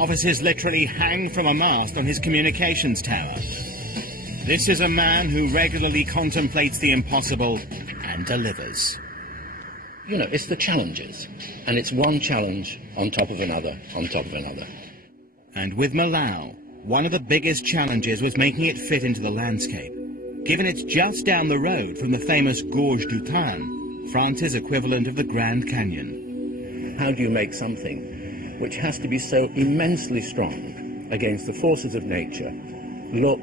Officers literally hang from a mast on his communications tower. This is a man who regularly contemplates the impossible and delivers. You know, it's the challenges, and it's one challenge on top of another, on top of another. And with Millau, one of the biggest challenges was making it fit into the landscape, given it's just down the road from the famous Gorge du Tarn, France's equivalent of the Grand Canyon. How do you make something which has to be so immensely strong against the forces of nature look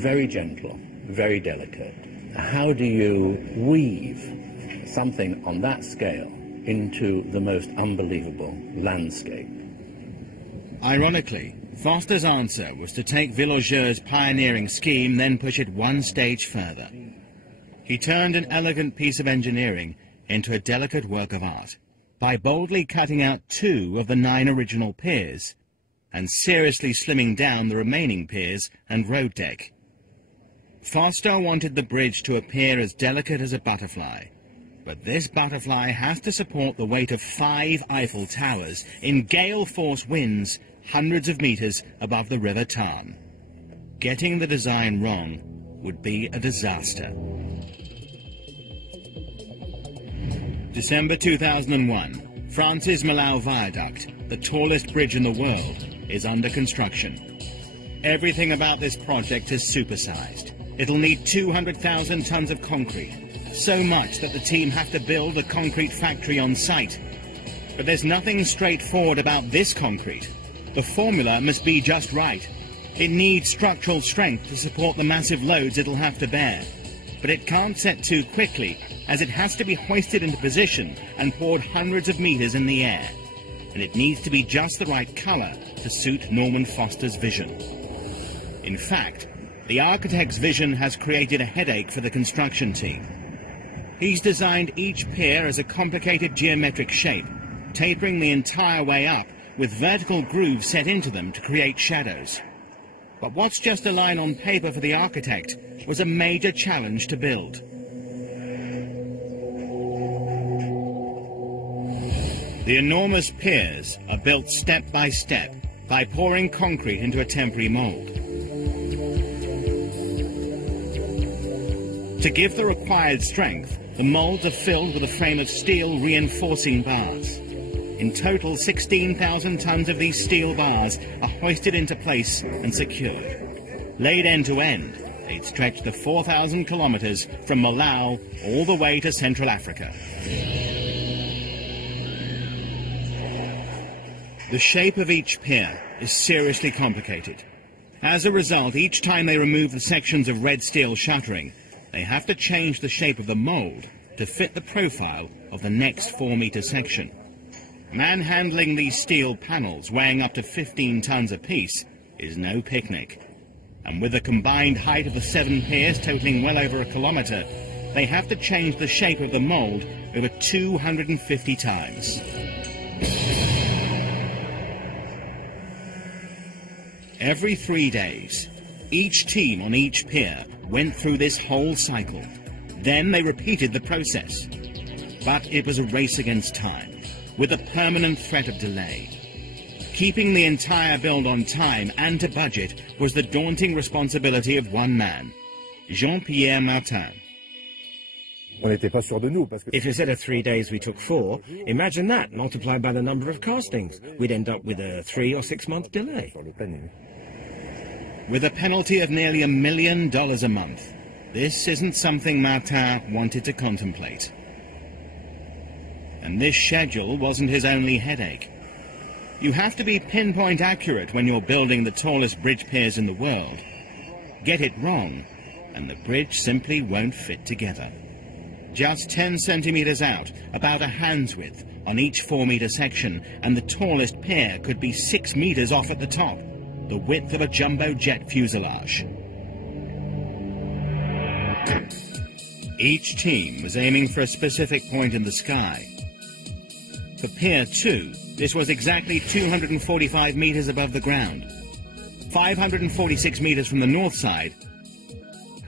very gentle, very delicate? How do you weave something on that scale into the most unbelievable landscape? Ironically, Foster's answer was to take Villageur's pioneering scheme, then push it one stage further. He turned an elegant piece of engineering into a delicate work of art by boldly cutting out 2 of the 9 original piers and seriously slimming down the remaining piers and road deck. Foster wanted the bridge to appear as delicate as a butterfly, but this butterfly has to support the weight of 5 Eiffel Towers in gale-force winds hundreds of meters above the River Tarn. Getting the design wrong would be a disaster. December 2001, France's Millau Viaduct, the tallest bridge in the world, is under construction. Everything about this project is supersized. It'll need 200,000 tons of concrete, so much that the team have to build a concrete factory on site. But there's nothing straightforward about this concrete. The formula must be just right. It needs structural strength to support the massive loads it'll have to bear. But it can't set too quickly, as it has to be hoisted into position and poured hundreds of meters in the air. And it needs to be just the right color to suit Norman Foster's vision. In fact, the architect's vision has created a headache for the construction team. He's designed each pier as a complicated geometric shape, tapering the entire way up with vertical grooves set into them to create shadows. But what's just a line on paper for the architect was a major challenge to build. The enormous piers are built step by step by pouring concrete into a temporary mold. To give the required strength, the molds are filled with a frame of steel reinforcing bars. In total, 16,000 tons of these steel bars are hoisted into place and secured. Laid end to end, they'd stretch the 4,000 kilometers from Millau all the way to Central Africa. The shape of each pier is seriously complicated. As a result, each time they remove the sections of red steel shuttering, they have to change the shape of the mold to fit the profile of the next 4-meter section. Manhandling these steel panels, weighing up to 15 tons apiece, is no picnic. And with a combined height of the 7 piers totaling well over a kilometer, they have to change the shape of the mold over 250 times. Every 3 days, each team on each pier went through this whole cycle. Then they repeated the process. But it was a race against time, with a permanent threat of delay. Keeping the entire build on time and to budget was the daunting responsibility of one man, Jean-Pierre Martin. If instead of 3 days we took 4, imagine that multiplied by the number of castings. We'd end up with a 3 or 6 month delay. With a penalty of nearly $1 million a month, this isn't something Martin wanted to contemplate. And this schedule wasn't his only headache. You have to be pinpoint accurate when you're building the tallest bridge piers in the world. Get it wrong, and the bridge simply won't fit together. Just 10 centimeters out, about a hand's width, on each 4-meter section, and the tallest pier could be 6 meters off at the top, the width of a jumbo jet fuselage. Each team was aiming for a specific point in the sky. For Pier 2, this was exactly 245 meters above the ground, 546 meters from the north side,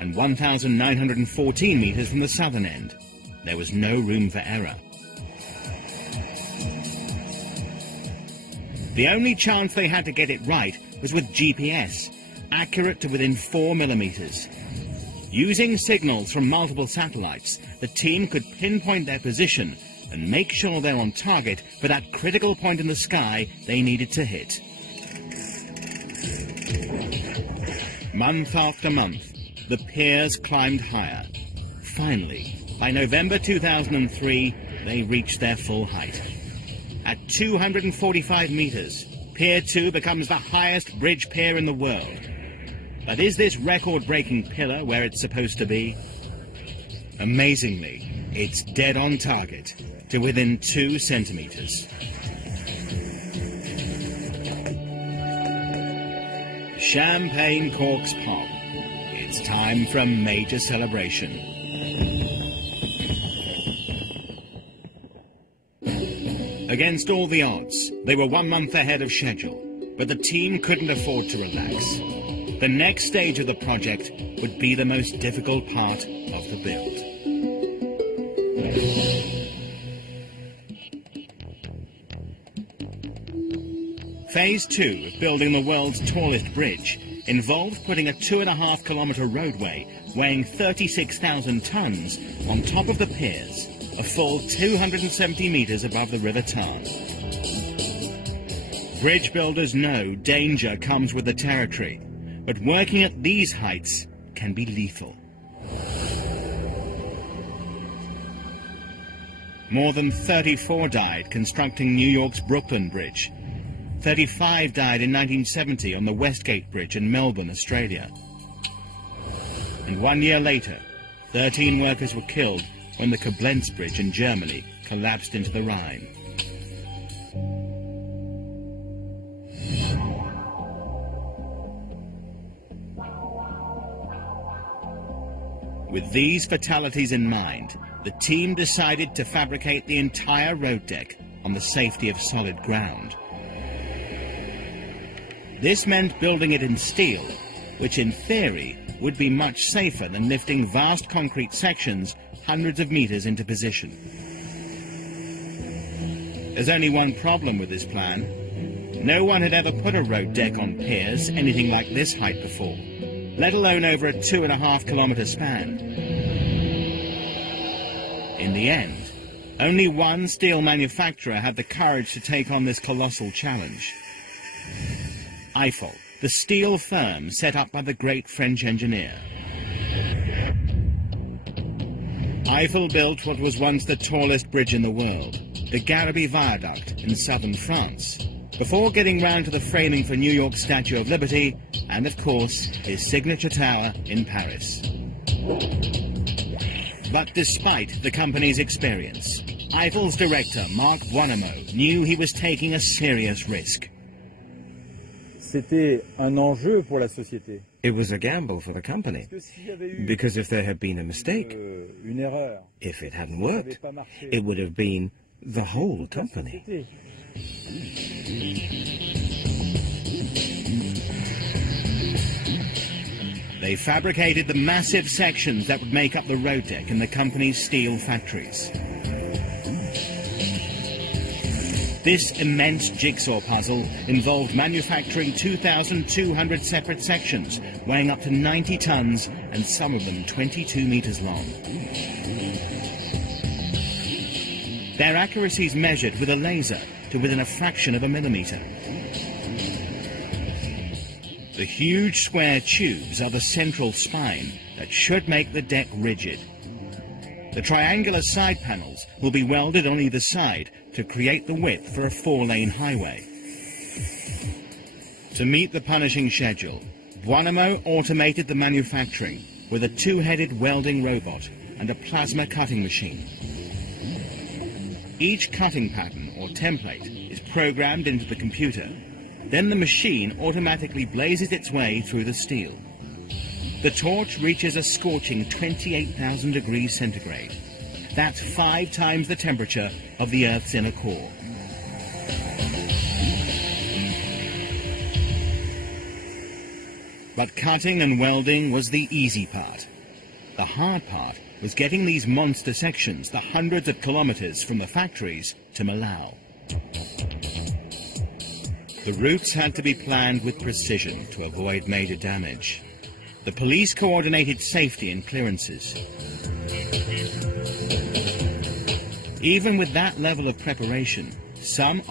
and 1,914 meters from the southern end. There was no room for error. The only chance they had to get it right was with GPS, accurate to within 4 millimeters. Using signals from multiple satellites, the team could pinpoint their position and make sure they're on target for that critical point in the sky they needed to hit. Month after month, the piers climbed higher. Finally, by November 2003, they reached their full height. At 245 meters, Pier 2 becomes the highest bridge pier in the world. But is this record-breaking pillar where it's supposed to be? Amazingly, it's dead on target, to within 2 centimeters. Champagne corks pop. It's time for a major celebration. Against all the odds, they were 1 month ahead of schedule, but the team couldn't afford to relax. The next stage of the project would be the most difficult part of the build. Phase 2 of building the world's tallest bridge involved putting a 2.5 kilometer roadway weighing 36,000 tons on top of the piers, a full 270 meters above the River Tarn. Bridge builders know danger comes with the territory, but working at these heights can be lethal. More than 34 died constructing New York's Brooklyn Bridge. 35 died in 1970 on the Westgate Bridge in Melbourne, Australia. And 1 year later, 13 workers were killed when the Koblenz Bridge in Germany collapsed into the Rhine. With these fatalities in mind, the team decided to fabricate the entire road deck on the safety of solid ground. This meant building it in steel, which in theory would be much safer than lifting vast concrete sections hundreds of meters into position. There's only one problem with this plan. No one had ever put a road deck on piers anything like this height before, let alone over a 2.5 kilometer span. In the end, only one steel manufacturer had the courage to take on this colossal challenge. P.I.L.L, the steel firm set up by the great French engineer. P.I.L.L built what was once the tallest bridge in the world, the Millau Viaduct in southern France, before getting round to the framing for New York's Statue of Liberty and, of course, his signature tower in Paris. But despite the company's experience, P.I.L.L's director, Marc Buonamo, knew he was taking a serious risk. C'était un enjeu pour la société. It was a gamble for the company, because if there had been a mistake, Une erreur, if it hadn't worked, it would have been the whole company. They fabricated the massive sections that would make up the road deck in the company's steel factories. This immense jigsaw puzzle involved manufacturing 2,200 separate sections, weighing up to 90 tons, and some of them 22 meters long. Their accuracy is measured with a laser to within a fraction of a millimeter. The huge square tubes are the central spine that should make the deck rigid. The triangular side panels will be welded on either side to create the width for a 4-lane highway. To meet the punishing schedule, Buonamo automated the manufacturing with a 2-headed welding robot and a plasma cutting machine. Each cutting pattern or template is programmed into the computer. Then the machine automatically blazes its way through the steel. The torch reaches a scorching 28,000 degrees centigrade. That's 5 times the temperature of the Earth's inner core. But cutting and welding was the easy part. The hard part was getting these monster sections the hundreds of kilometers from the factories to Millau. The routes had to be planned with precision to avoid major damage. The police coordinated safety and clearances. Even with that level of preparation, some